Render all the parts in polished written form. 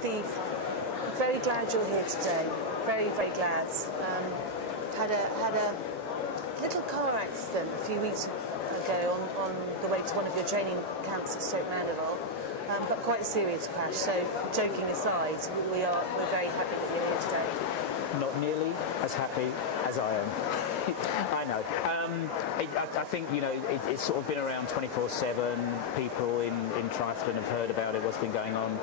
Steve, very glad you're here today. Very, very glad. Had a little car accident a few weeks ago on the way to one of your training camps at Stoke Mandeville, but quite a serious crash. So, joking aside, we're very happy that you're here today. Not nearly as happy as I am. I know. I think, you know, it's sort of been around 24/7. People in triathlon have heard about it, what's been going on.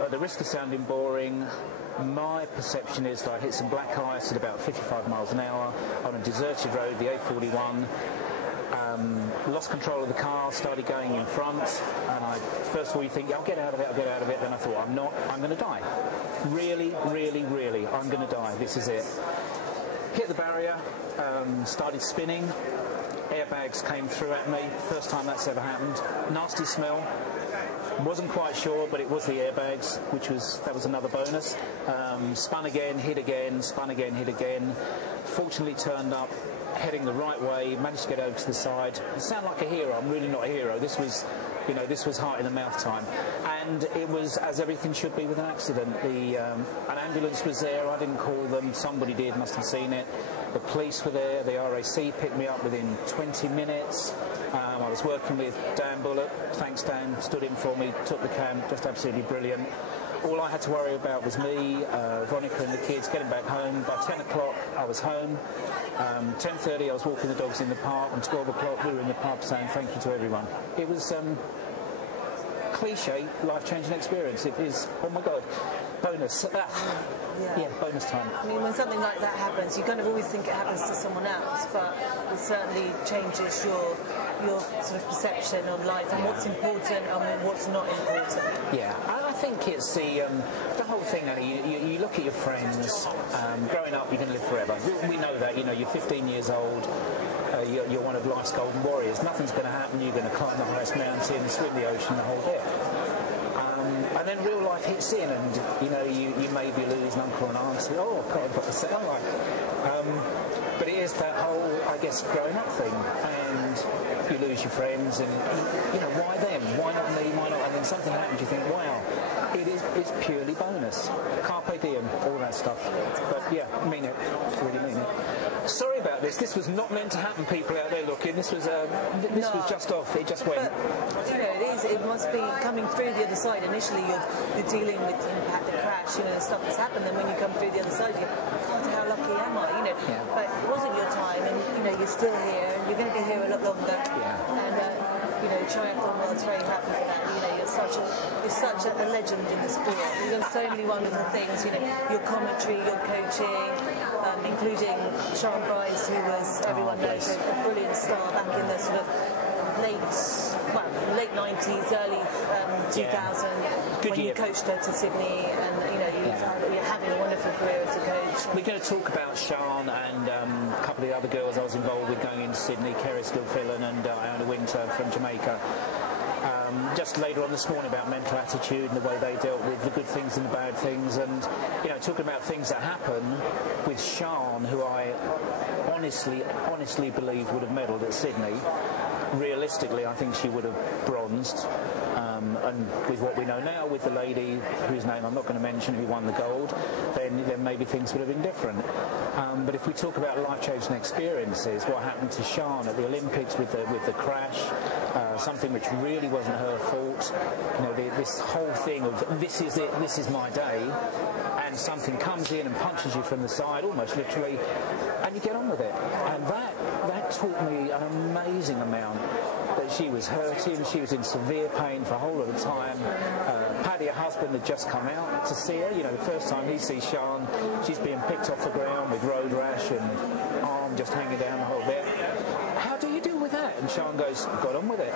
At the risk of sounding boring, my perception is that I hit some black ice at about 55 miles an hour on a deserted road, the A41. Lost control of the car, started going in front, and first of all you think, I'll get out of it, then I thought, I'm not, I'm going to die. Really, I'm going to die, this is it. Hit the barrier, started spinning, airbags came through at me, first time that's ever happened, nasty smell, wasn't quite sure, but it was the airbags, that was another bonus. Spun again, hit again, spun again, hit again, fortunately turned up, heading the right way, managed to get over to the side. I sound like a hero, I'm really not a hero. This was, you know, this was heart in the mouth time. And it was as everything should be with an accident. An ambulance was there, I didn't call them, somebody did, must have seen it. The police were there, the RAC picked me up within 20 minutes. I was working with Dan Bullock, thanks Dan, stood in for me, took the camp, just absolutely brilliant. All I had to worry about was me, Veronica and the kids getting back home. By 10 o'clock I was home. 10:30 I was walking the dogs in the park, and 12 o'clock we were in the pub saying thank you to everyone. It was cliche, life-changing experience. It is, oh my God, bonus. Yeah, bonus time. I mean, when something like that happens, you kind of always think it happens to someone else, but it certainly changes your sort of perception of life and what's important and what's not important. Yeah, I think it's the whole thing. You look at your friends. Growing up, you're going to live forever. We know that. You know, you're 15 years old. You're one of life's golden warriors. Nothing's going to happen. You're going to climb the highest mountain, swim the ocean, the whole bit. And then real life hits in, and you know you maybe lose an uncle and aunt. Oh God, what the sound like? But it is that whole, I guess, growing up thing, and you lose your friends, and you know, why them? Why not me? Why not? And then something happens, you think, wow, it's purely bonus. Carpe diem, all that stuff. But yeah, mean it, really mean it. Sorry about this. This was not meant to happen. People out there looking. This was was just off. It just went. But, you know, it is. It must be coming through the other side. Initially, you're dealing with the impact, the crash, you know, the stuff that's happened. Then when you come through the other side, you go, God, how lucky am I? You know. Yeah. But it wasn't your time, and you know, you're still here, and you're going to be here a lot longer. Yeah. And you know, Triathlon World's very happy for that. You know, you're such a legend in the sport. You've done so many wonderful things. You know, your commentary, your coaching, including Sean Bryce, who was, everyone knows, a brilliant star back in the sort of late 90s, early 2000, when you coached her to Sydney, and you know, you're having a wonderful career as a coach. We're going to talk about Sean and a couple of the other girls I was involved with going into Sydney, Kerry Skilfillan and Iona Winter from Jamaica. Just later on this morning about mental attitude and the way they dealt with the good things and the bad things, and you know, talking about things that happen with Sean, who I honestly believe would have medalled at Sydney. Realistically, I think she would have bronzed. And with what we know now, with the lady whose name I'm not going to mention, who won the gold, then maybe things would have been different. But if we talk about life-changing experiences, what happened to Sean at the Olympics with the crash, something which really wasn't her fault. You know, this whole thing of this is it, this is my day, and something comes in and punches you from the side, almost literally, and you get on with it. And that taught me an amazing amount. That she was hurting, she was in severe pain for a whole lot of time. Paddy, her husband, had just come out to see her. You know, the first time he sees Sean, she's being picked off the ground with road rash and arm just hanging down the whole bit. How do you deal with that? And Sean goes, got on with it.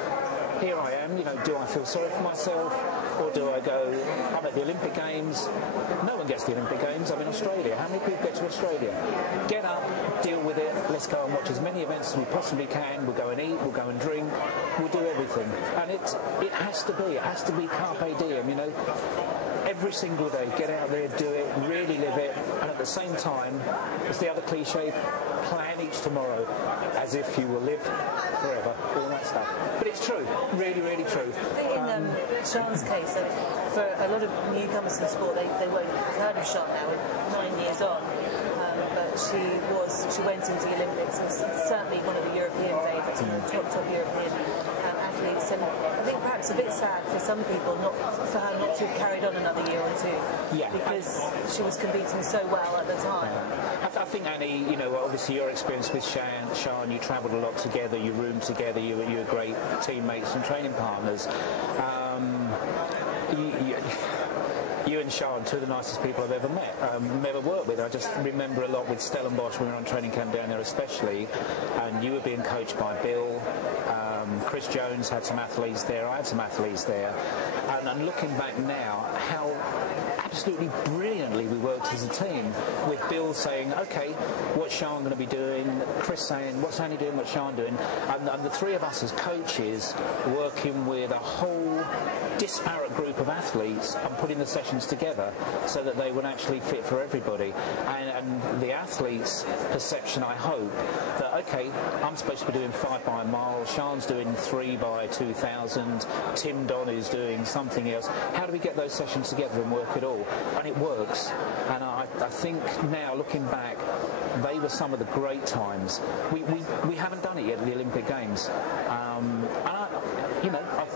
Here I am, you know, do I feel sorry for myself, or do I go, I'm at the Olympic Games? No one gets the Olympic Games, I'm in Australia. How many people get to Australia? Get up, deal with it, let's go and watch as many events as we possibly can, we'll go and eat, we'll go and drink, we'll do everything. And it has to be carpe diem, you know. Every single day, get out there, do it, really live it, and at the same time, it's the other cliche, plan each tomorrow as if you will live forever, all that stuff. But it's true. true. Really, really true. I think in Sian's case, for a lot of newcomers to the sport, they won't have heard of Sian now, 9 years on. But she went into the Olympics and was certainly one of the European favourites, one of the top European athletes. And I think perhaps a bit sad for some people for her not to have carried on another year or two. Yeah. Because she was competing so well at the time. I think, Annie, you know, obviously your experience with Sian, you travelled a lot together, you roomed together, you were great teammates and training partners. You and Sian, two of the nicest people I've ever met, ever worked with. I just remember a lot with Stellenbosch when we were on training camp down there especially, and you were being coached by Bill. Chris Jones had some athletes there, I had some athletes there, and looking back now, how absolutely brilliantly we worked as a team, with Bill saying, okay, what's Sian going to be doing, Chris saying, what's Annie doing, what's Sian doing, and the three of us as coaches working with a whole disparate group of athletes and putting the sessions together so that they would actually fit for everybody. And the athletes' perception, I hope, that, okay, I'm supposed to be doing 5 by a mile, Sian's doing 3 by 2,000, Tim Don is doing something else. How do we get those sessions together and work it all? And it works. And I think now, looking back, they were some of the great times. We haven't done it yet at the Olympic Games.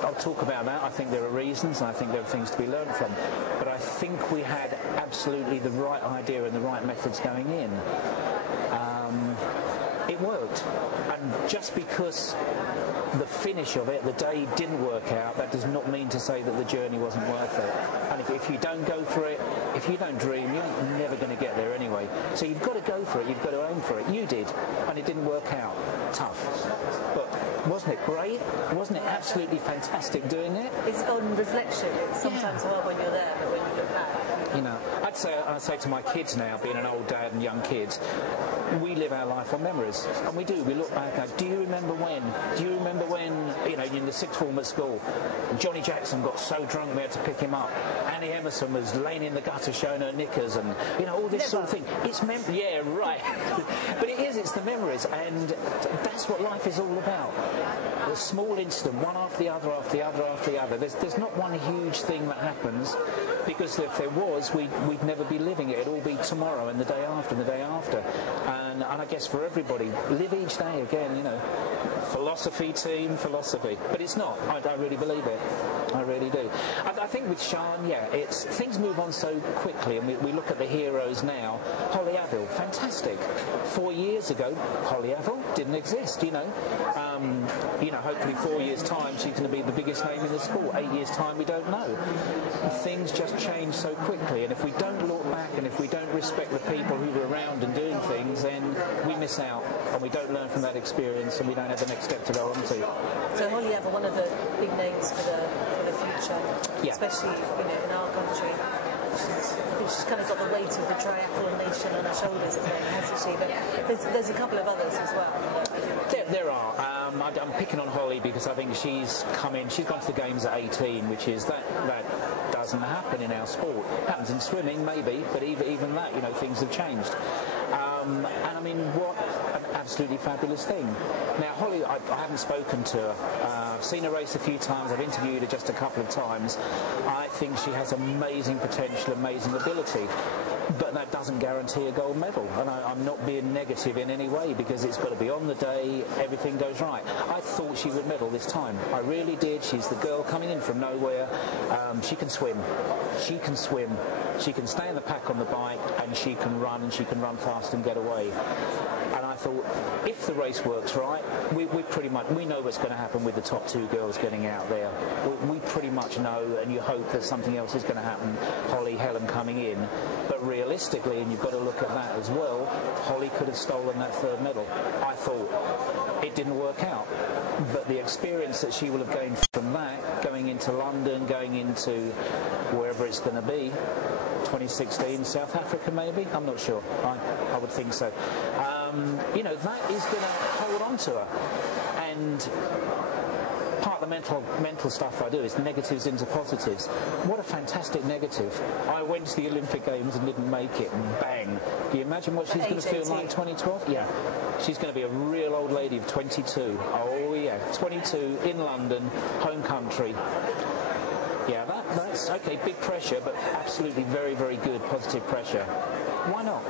I'll talk about that. I think there are reasons, and I think there are things to be learned from. But I think we had absolutely the right idea and the right methods going in. It worked. And just because the finish of it, the day didn't work out, that does not mean to say that the journey wasn't worth it. And if you don't go for it, if you don't dream, you're never going to get there anyway. So you've got to go for it, you've got to aim for it. You did, and it didn't work out. Tough. But wasn't it great? Wasn't it absolutely fantastic doing it? It's on reflection. It's sometimes hard when you're there, but when you look back. You know, I say to my kids now, being an old dad and young kids, we live our life on memories, and we do. We look back and do you remember when? Do you remember when, you know, in the sixth form at school, Johnny Jackson got so drunk we had to pick him up. Annie Emmerson was laying in the gutter showing her knickers, and you know, all this sort of thing. It's yeah, right. But it's the memories, and that's what life is all about. A small incident, one after the other, after the other, after the other. There's not one huge thing that happens, because if there was, we'd never be living it. It'd all be tomorrow and the day after and the day after. And I guess for everybody, live each day again, you know. Philosophy, team, philosophy. But it's not. I really believe it. I really do. I think with Sian, yeah, things move on so quickly, and we look at the heroes now. Holly Avil, fantastic. 4 years ago, Holly Avil didn't exist, you know. Hopefully 4 years' time, she's going to be the biggest name in the sport. 8 years' time, we don't know. Things just change so quickly, and if we don't look back and if we don't respect the people who were around and doing things, then we miss out, and we don't learn from that experience, and we don't have the next step to go on to. So Holly Avil, one of the big names for the future, yeah. Especially in our country. I think she's kind of got the weight of the triathlon nation on her shoulders at the moment, hasn't she? But there's a couple of others as well. There are. I'm picking on Holly because I think she's gone to the games at 18, which is that doesn't happen in our sport. It happens in swimming, maybe, but even that, you know, things have changed. And I mean, what an absolutely fabulous thing. Now, Holly, I haven't spoken to her. I've seen her race a few times. I've interviewed her just a couple of times. I think she has amazing potential, amazing ability. But that doesn't guarantee a gold medal. And I'm not being negative in any way, because it's got to be on the day, everything goes right. I thought she would medal this time. I really did. She's the girl coming in from nowhere. She can swim. She can swim. She can stay in the pack on the bike, and she can run fast and get away. And I thought, if the race works right, we know what's going to happen with the top two girls getting out there. We pretty much know, and you hope that something else is going to happen. Holly, Helen coming in. But realistically, and you've got to look at that as well, Holly could have stolen that third medal. I thought it didn't work out. But the experience that she will have gained from that, going into London, going into wherever it's going to be, 2016, South Africa maybe? I'm not sure. I would think so. That is going to hold on to her. And part of the mental stuff I do is negatives into positives. What a fantastic negative. I went to the Olympic Games and didn't make it, and bang. Do you imagine what she's going to feel like in 2012? Yeah. She's going to be a real old lady of 22. Oh, yeah. 22 in London, home country. Yeah, that's okay, big pressure, but absolutely very, very good, positive pressure. Why not?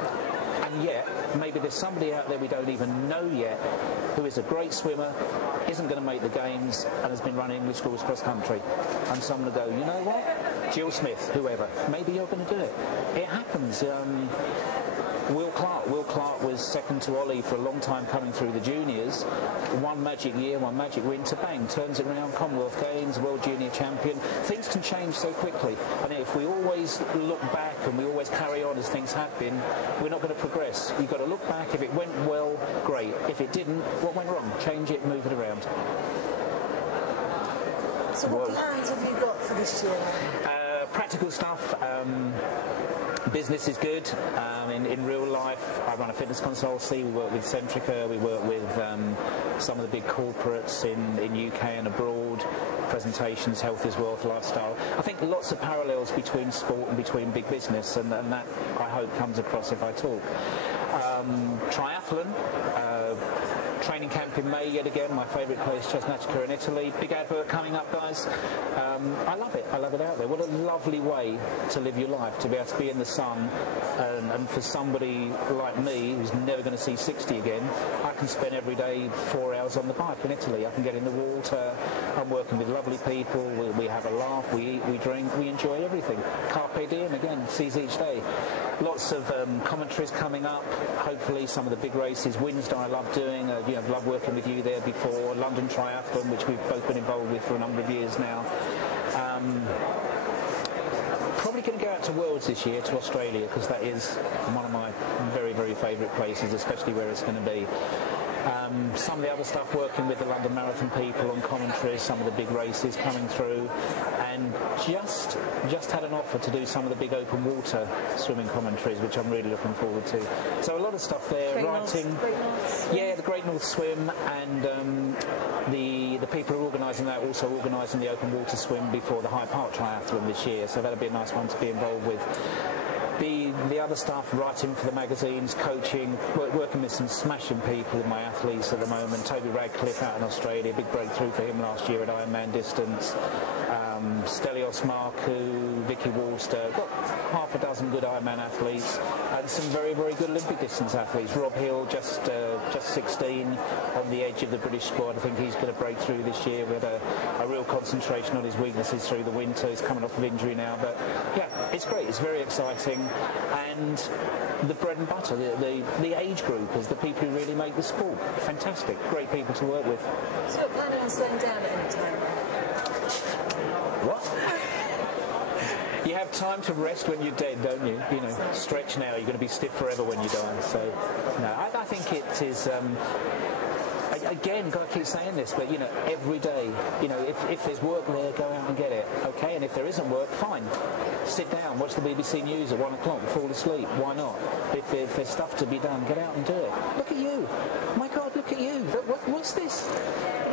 And yet, maybe there's somebody out there we don't even know yet who is a great swimmer, isn't going to make the games, and has been running English schools cross country. And someone will go, you know what? Jill Smith, whoever, maybe you're going to do it. It happens. Will Clark was second to Ollie for a long time coming through the juniors. One magic year, one magic winter, bang, turns it around, Commonwealth Games, World Junior Champion. Things can change so quickly. And if we always look back and we always carry on as things happen, we're not going to progress. You've got to look back. If it went well, great. If it didn't, what went wrong? Change it, move it around. So what plans have you got for this year? Practical stuff. Business is good. In real life, I run a fitness consultancy. We work with Centrica. We work with some of the big corporates in UK and abroad. Presentations, health is wealth, lifestyle. I think lots of parallels between sport and between big business, and that, I hope, comes across if I talk. Triathlon. Training camp in May yet again, my favourite place, Cesnatica in Italy. Big advert coming up, guys. I love it out there. What a lovely way to live your life, to be able to be in the sun, and for somebody like me who's never going to see 60 again, I can spend every day 4 hours on the bike in Italy. I can get in the water, I'm working with lovely people, we have a laugh, we eat, we drink, we enjoy everything. Carpe diem, again, seize each day. Lots of commentaries coming up, hopefully some of the big races. Wednesday I love doing, I've loved working with you there before. London Triathlon, which we've both been involved with for a number of years now. Probably going to go out to Worlds this year, to Australia, because that is one of my very, very favourite places, especially where it's going to be. Some of the other stuff, working with the London Marathon people on commentaries, some of the big races coming through, and just had an offer to do some of the big open water swimming commentaries, which I'm really looking forward to. So a lot of stuff there, writing. Yeah, the Great North Swim, and the people who are organising that are also organising the open water swim before the Hyde Park Triathlon this year, so that'll be a nice one to be involved with. The other stuff, writing for the magazines, coaching, working with some smashing people with my athletes at the moment. Toby Radcliffe out in Australia, big breakthrough for him last year at Ironman distance. Stelios Markou, Vicky Wallster, got half a dozen good Ironman athletes, and some very, very good Olympic distance athletes. Rob Hill, just 16, on the edge of the British squad. I think he's going to break through this year. We had a real concentration on his weaknesses through the winter. He's coming off of injury now, but yeah, it's great. It's very exciting. And the bread and butter, the age group is the people who really make the sport. Fantastic. Great people to work with. So you're planning on slowing down at any time? What? You have time to rest when you're dead, don't you? You know, stretch now, you're going to be stiff forever when you die. So, no, I think it is... Again, got to keep saying this, but, every day, if there's work there, go out and get it, okay? And if there isn't work, fine. Sit down, watch the BBC News at 1 o'clock, fall asleep, why not? If there's stuff to be done, get out and do it. Look at you. My God, look at you. What's this?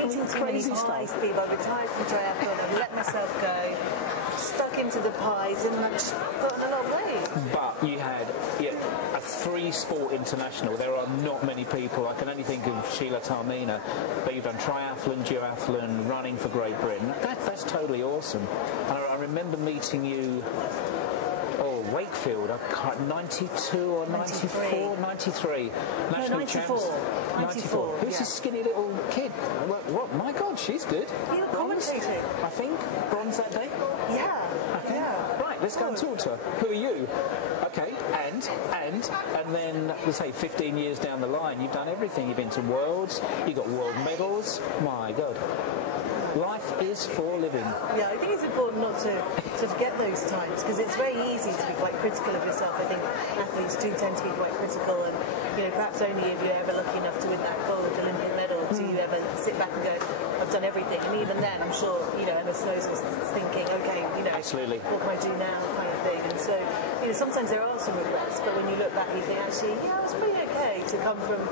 Eating crazy stuff. Steve, I retired from triathlon and let myself go. Stuck into the pies and I've just put on a lot of weight. But you had a 3-sport international. There are not many people. I can only think of Sheila Tarmina, but you've done triathlon, duathlon, running for Great Britain. That's totally awesome. And I remember meeting you. Wakefield, 92 or 94? 93. National 94. 94. Who's this skinny little kid? What? My God, she's good. You were commentating. I think. Bronze that day? Yeah. Okay. Yeah. Right, let's go and talk to her. Who are you? Okay, and then, let's say 15 years down the line, you've done everything. You've been to Worlds, you've got world medals. My God. Life is for living. Yeah, I think it's important not to forget those times, because it's very easy to be quite critical of yourself. I think athletes do tend to be quite critical, and perhaps only if you're ever lucky enough to win that gold Olympic medal do you ever sit back and go, I've done everything. And even then, I'm sure Emma Snowes was thinking, okay, absolutely, what can I do now, kind of thing. And so sometimes there are some regrets, but when you look back, you think actually, yeah, it was pretty okay to come from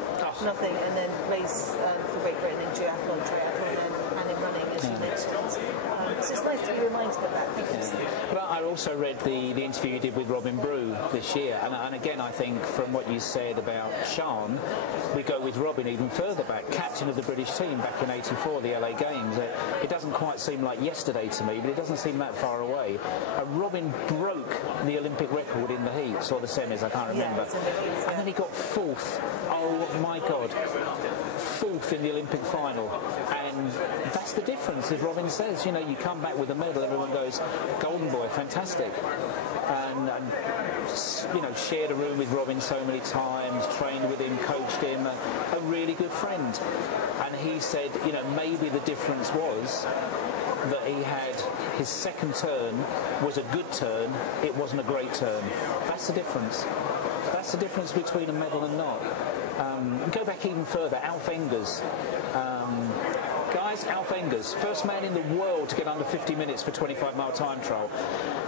nothing and then race for Great Britain in duathlon, triathlon, and in running, as you to get back. Thank you, Steve. But I also read the interview you did with Robin Brew this year, and again, I think from what you said about Sean, we go with Robin even further back, captain of the British team back in '84, the LA Games. It doesn't quite seem like yesterday to me, but it doesn't seem that far away. Robin broke the Olympic record in the heats, or the semis, I can't remember. And then he got fourth. Oh my God. Fourth in the Olympic final. And that's the difference, as Robin says. You know, you come back with a medal, everyone goes, golden boy, fantastic. And you know, shared a room with Robin so many times, trained with him, coached him, a really good friend. And he said, you know, maybe the difference was that he had his second turn was a good turn, it wasn't a great turn. That's the difference. That's the difference between a medal and not. Go back even further, Alf Engers. Guys, Alf Engers, first man in the world to get under 50 minutes for 25-mile time trial.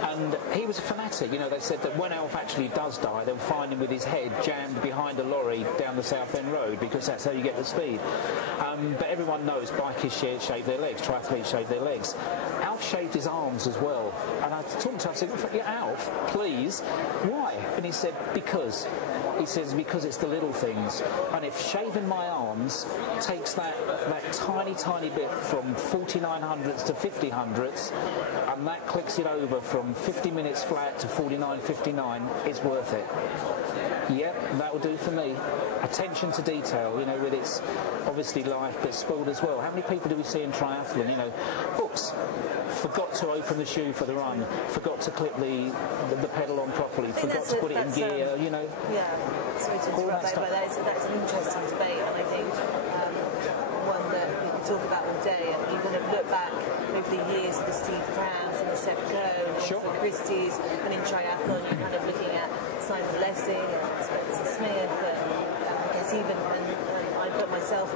And he was a fanatic. You know, they said that when Alf actually does die, they'll find him with his head jammed behind a lorry down the South End Road, because that's how you get the speed. But everyone knows bikers shave their legs, triathletes shave their legs. Alf shaved his arms as well. And I talked to him, I said, yeah, Alf, please, why? And he said, because. He says, because it's the little things. And if shaving my arms takes that tiny, tiny bit from 4900ths to 5000ths, and that clicks it over from 50 minutes flat to 49.59, it's worth it. Yep, that will do for me. Attention to detail, you know, with its obviously life, but sport as well. How many people do we see in triathlon? You know, oops, forgot to open the shoe for the run, forgot to clip the pedal on properly, forgot to put it in gear, you know. Yeah, sorry to interrupt, but that's an interesting debate, and I think one that we could talk about all day. And you kind of look back over the years of the Steve Trews and the Seb Coe and the Christies, and in triathlon you're kind of looking at Simon Blessing and Spencer Smith, and I guess even when I put myself,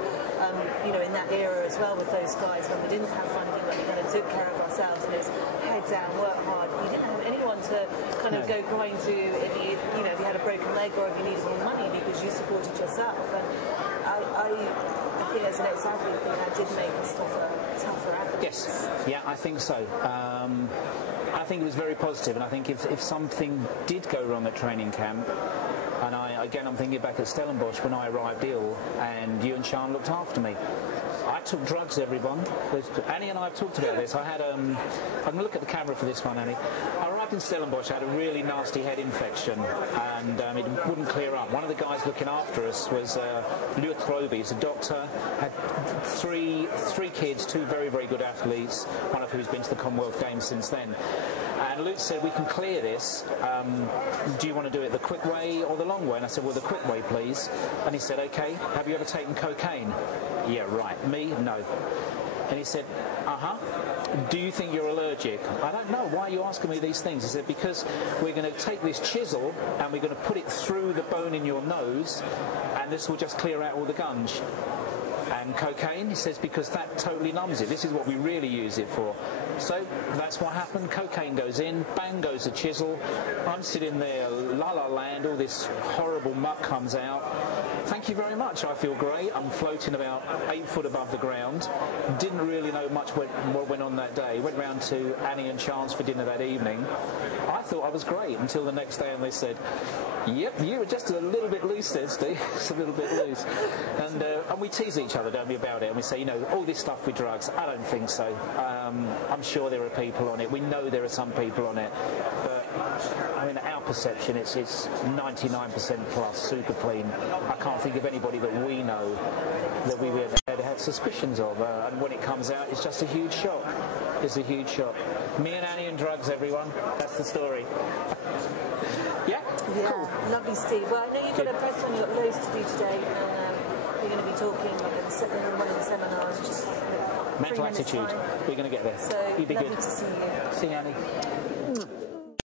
you know, in that era as well with those guys when we didn't have funding, but we kind of took care of ourselves, and it was head down, work hard. You didn't have anyone to kind of go crying to if you know, if you had a broken leg or if you needed more money, because you supported yourself. And I think as an ex-athlete, that did make us tougher athletes. Yes, yeah, I think so. I think it was very positive, and I think if something did go wrong at training camp, and I'm thinking back at Stellenbosch when I arrived ill, and you and Sean looked after me. I took drugs, everyone. Annie and I have talked about this. I had, I'm going to look at the camera for this one, Annie. I arrived in Stellenbosch, I had a really nasty head infection, and it wouldn't clear up. One of the guys looking after us was Luc Roby. He's a doctor, had three kids, two very, very good athletes, one of who's been to the Commonwealth Games since then. And Luke said, we can clear this. Do you want to do it the quick way or the long way? And I said, well, the quick way, please. And he said, okay, have you ever taken cocaine? Yeah, right. Me? No. And he said, do you think you're allergic? I don't know. Why are you asking me these things? He said, because we're going to take this chisel and we're going to put it through the bone in your nose, and this will just clear out all the gunge. And cocaine, he says, because that totally numbs it. This is what we really use it for. So that's what happened. Cocaine goes in, bang goes the chisel. I'm sitting there, la la land, all this horrible muck comes out. Thank you very much, I feel great. I'm floating about 8 foot above the ground. Didn't really know much what went on that day. Went round to Annie and Chance for dinner that evening. I thought I was great until the next day, and they said, yep, you were just a little bit loose there, Steve. Just a little bit loose. And we tease each other, don't we, about it? And we say, you know, all this stuff with drugs, I don't think so. I'm sure there are people on it. We know there are some people on it. But, I mean, our perception, it's 99% plus, super clean. I can't think of anybody that we know that we had suspicions of. And when it comes out, it's just a huge shock. It's a huge shock. Me and Annie and drugs, everyone. That's the story. Yeah? Yeah, cool. Lovely, Steve. Well, I know you've got a press one, you've got loads to do today. You're going to be talking in one of the seminars. Just mental attitude. We're going to get there. So you'll be lovely good. to see you. See you, Annie.